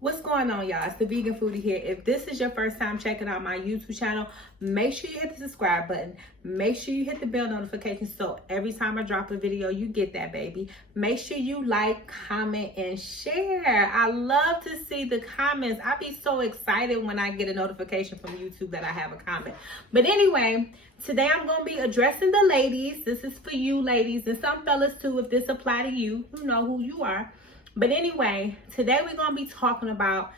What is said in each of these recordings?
What's going on, y'all? It's the Vegan Foodie here. If this is your first time checking out my YouTube channel, make sure you hit the subscribe button. Make sure you hit the bell notification so every time I drop a video, you get that, baby. Make sure you like, comment, and share. I love to see the comments. I be so excited when I get a notification from YouTube that I have a comment. But anyway, today I'm going to be addressing the ladies. This is for you ladies and some fellas too, if this apply to you. You know who you are. But anyway, today we're going to be talking about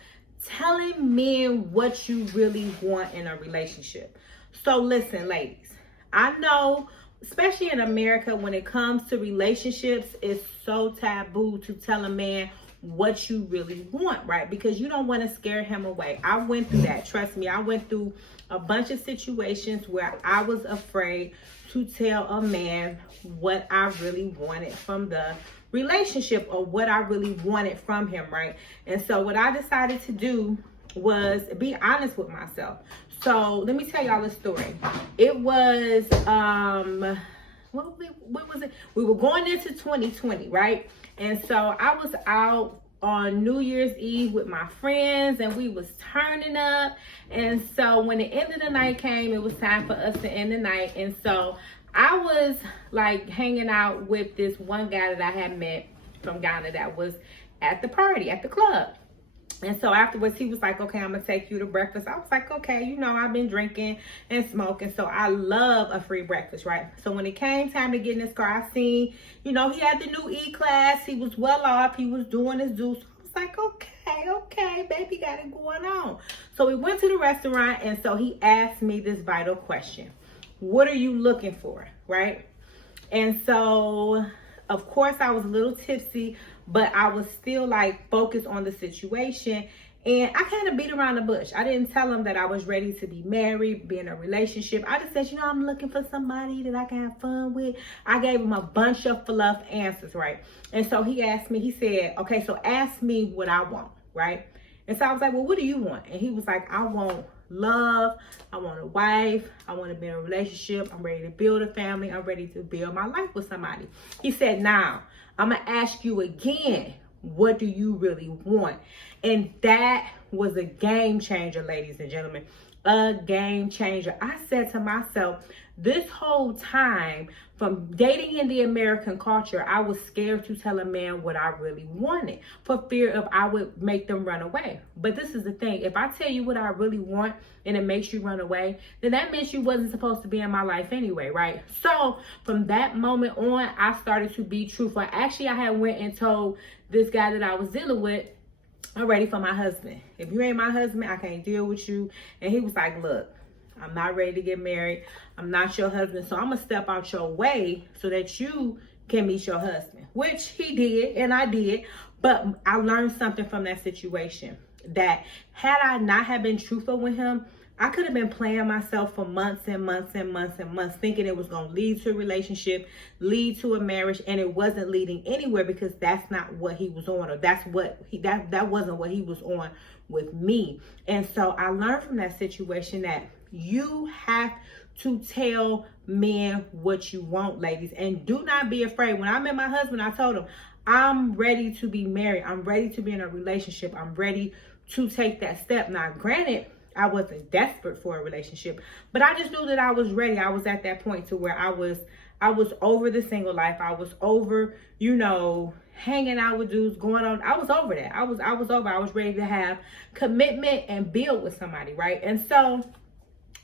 telling men what you really want in a relationship. So listen, ladies, I know, especially in America, when it comes to relationships, it's so taboo to tell a man what you really want, right? Because you don't want to scare him away. I went through that. Trust me, I went through a bunch of situations where I was afraid to tell a man what I really wanted from the relationship or what I really wanted from him, right? And so what I decided to do was be honest with myself. So let me tell y'all a story. It was what was it? We were going into 2020, right? And so I was out on New Year's Eve with my friends and we was turning up. And so when the end of the night came, it was time for us to end the night. And so I was like hanging out with this one guy that I had met from Ghana that was at the party, at the club. And so afterwards, he was like, okay, I'm going to take you to breakfast. I was like, okay, you know, I've been drinking and smoking, so I love a free breakfast, right? So when it came time to get in his car, I seen, you know, he had the new E-Class. He was well off. He was doing his due. So I was like, okay, baby got it going on. So we went to the restaurant, and so he asked me this vital question. What are you looking for, right? And so, of course, I was a little tipsy, but I was still like focused on the situation. And I kind of beat around the bush. I didn't tell him that I was ready to be married, be in a relationship. I just said, you know, I'm looking for somebody that I can have fun with. I gave him a bunch of fluff answers, right? And so he asked me, he said, okay, so ask me what I want, right? And so I was like, well, what do you want? And he was like, I want love, I want a wife, I want to be in a relationship, I'm ready to build a family, I'm ready to build my life with somebody. He said, now I'm gonna ask you again, what do you really want? And that was a game changer, ladies and gentlemen, a game changer. I said to myself, this whole time from dating in the American culture, I was scared to tell a man what I really wanted for fear of I would make them run away. But this is the thing. If I tell you what I really want and it makes you run away, then that means you wasn't supposed to be in my life anyway, right? So from that moment on, I started to be truthful. Actually, I had went and told this guy that I was dealing with, I'm ready for my husband. If you ain't my husband, I can't deal with you. And he was like, look, I'm not ready to get married. I'm not your husband. So I'm going to step out your way so that you can meet your husband, which he did and I did. But I learned something from that situation, that had I not have been truthful with him, I could have been playing myself for months and months and months and months, thinking it was going to lead to a relationship, lead to a marriage, and it wasn't leading anywhere because that's not what he was on, or that's what that wasn't what he was on with me. And so I learned from that situation that you have to tell men what you want, ladies, and do not be afraid. When I met my husband, I told him, I'm ready to be married. I'm ready to be in a relationship. I'm ready to take that step. Now, granted, I wasn't desperate for a relationship, but I just knew that I was ready. I was at that point to where I was over the single life. I was over, you know, hanging out with dudes, going on. I was over that. I was over. I was ready to have commitment and build with somebody, right? And so,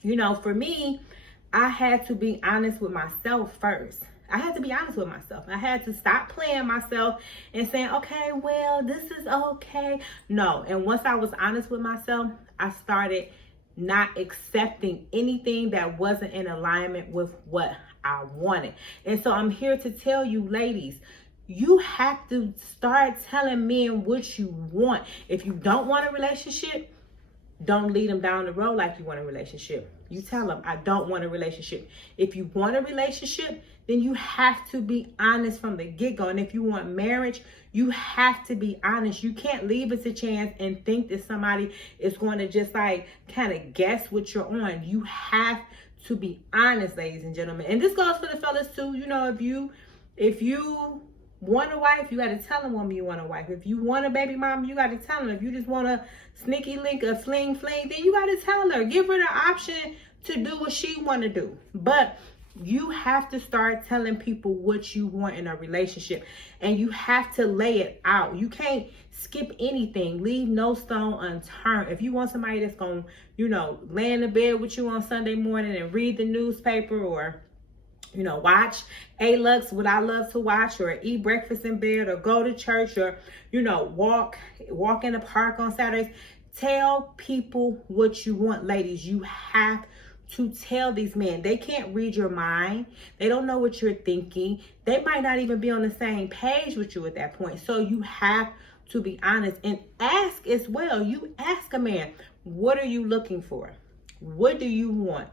you know, for me, I had to be honest with myself first. I had to be honest with myself. I had to stop playing myself and saying, okay, well, this is okay. No. And once I was honest with myself, I started not accepting anything that wasn't in alignment with what I wanted. And so I'm here to tell you, ladies, you have to start telling men what you want. If you don't want a relationship, don't lead them down the road like you want a relationship. You tell them, I don't want a relationship. If you want a relationship, then you have to be honest from the get-go. And if you want marriage, you have to be honest. You can't leave it to chance and think that somebody is going to just like kind of guess what you're on. You have to be honest, ladies and gentlemen. And this goes for the fellas too. You know, if you want a wife, you got to tell a woman you want a wife. If you want a baby mama, you got to tell them. If you just want a sneaky link, a fling, then you got to tell her. Give her the option to do what she want to do. But you have to start telling people what you want in a relationship, and you have to lay it out. You can't skip anything. Leave no stone unturned. If you want somebody that's going to, you know, lay in the bed with you on Sunday morning and read the newspaper, or, you know, watch A-Lux, what I love to watch, or eat breakfast in bed, or go to church, or, you know, walk in the park on Saturdays. Tell people what you want, ladies. You have to tell these men. They can't read your mind. They don't know what you're thinking. They might not even be on the same page with you at that point. So you have to be honest and ask as well. You ask a man, what are you looking for? What do you want?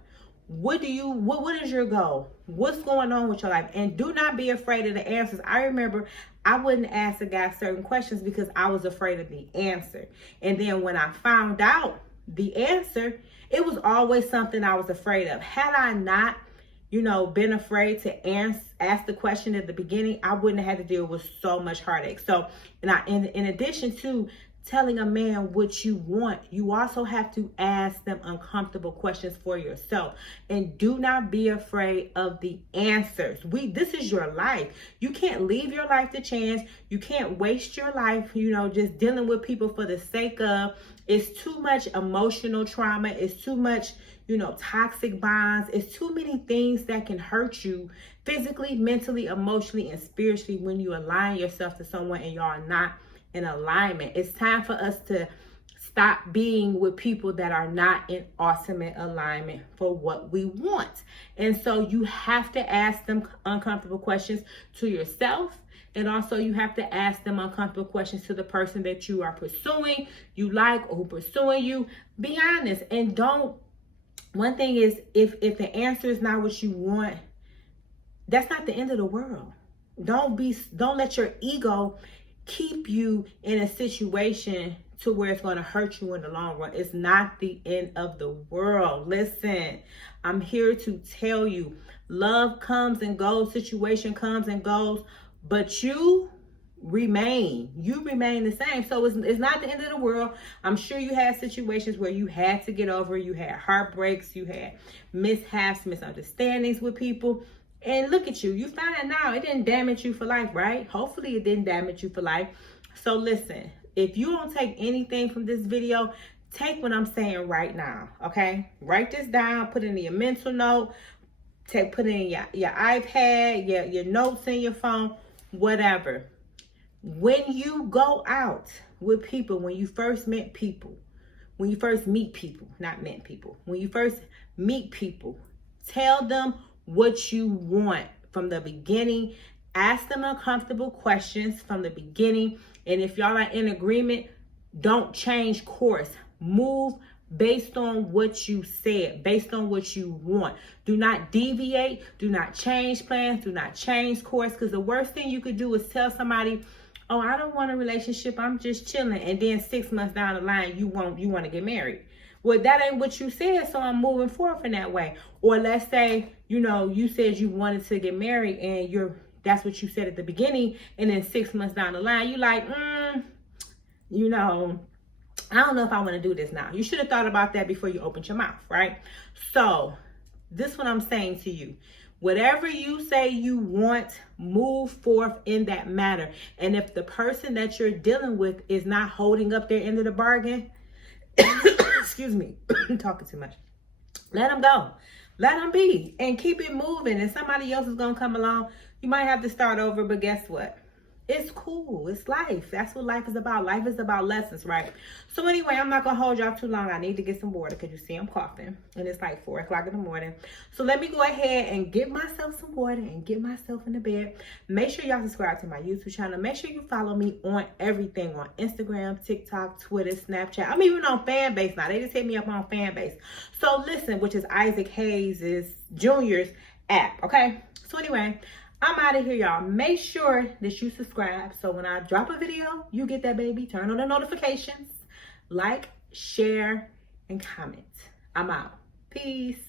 What is your goal? What's going on with your life? And do not be afraid of the answers. I remember I wouldn't ask a guy certain questions because I was afraid of the answer. And then when I found out the answer, it was always something I was afraid of. Had I not, you know, been afraid to ask the question at the beginning, I wouldn't have had to deal with so much heartache. So, in addition to telling a man what you want, you also have to ask them uncomfortable questions for yourself. And do not be afraid of the answers. This is your life. You can't leave your life to chance. You can't waste your life, you know, just dealing with people for the sake of. It's too much emotional trauma. It's too much, you know, toxic bonds. It's too many things that can hurt you physically, mentally, emotionally, and spiritually when you align yourself to someone and y'all are not in alignment. It's time for us to stop being with people that are not in ultimate alignment for what we want. And so you have to ask them uncomfortable questions to yourself. And also you have to ask them uncomfortable questions to the person that you are pursuing, you like, or who pursuing you. Be honest and don't. One thing is, if the answer is not what you want, that's not the end of the world. Don't let your ego keep you in a situation to where it's going to hurt you in the long run. It's not the end of the world. Listen, I'm here to tell you, love comes and goes, situation comes and goes, but you remain the same. So it's not the end of the world. I'm sure you had situations where you had to get over, you had heartbreaks, you had mishaps, misunderstandings with people. And look at you, you find out it didn't damage you for life, right? Hopefully it didn't damage you for life. So listen, if you don't take anything from this video, take what I'm saying right now, okay? Write this down, put it in your mental note, put it in your iPad, your notes in your phone, whatever. When you go out with people, when you first meet people, when you first meet people, tell them what you want from the beginning. Ask them uncomfortable questions from the beginning. And if y'all are in agreement, don't change course. Move based on what you said, based on what you want. Do not deviate. Do not change plans. Do not change course. Because the worst thing you could do is tell somebody, oh, I don't want a relationship, I'm just chilling. And then 6 months down the line, you want to get married. Well, that ain't what you said, so I'm moving forward in that way. Or let's say, you know, you said you wanted to get married and that's what you said at the beginning. And then 6 months down the line, you like, you know, I don't know if I want to do this now. You should have thought about that before you opened your mouth, right? So this is what I'm saying to you. Whatever you say you want, move forth in that matter. And if the person that you're dealing with is not holding up their end of the bargain, excuse me, I'm talking too much. Let them go. Let them be and keep it moving. And somebody else is going to come along. You might have to start over, but guess what? It's cool. It's life. That's what life is about. Life is about lessons, right? So anyway, I'm not going to hold y'all too long. I need to get some water because you see I'm coughing. And it's like 4 o'clock in the morning. So let me go ahead and get myself some water and get myself in the bed. Make sure y'all subscribe to my YouTube channel. Make sure you follow me on everything. On Instagram, TikTok, Twitter, Snapchat. I'm even on Fanbase now. They just hit me up on Fanbase. So listen, which is Isaac Hayes' Jr.'s app. Okay? So anyway, I'm out of here, y'all. Make sure that you subscribe so when I drop a video, you get that, baby. Turn on the notifications. Like, share, and comment. I'm out. Peace.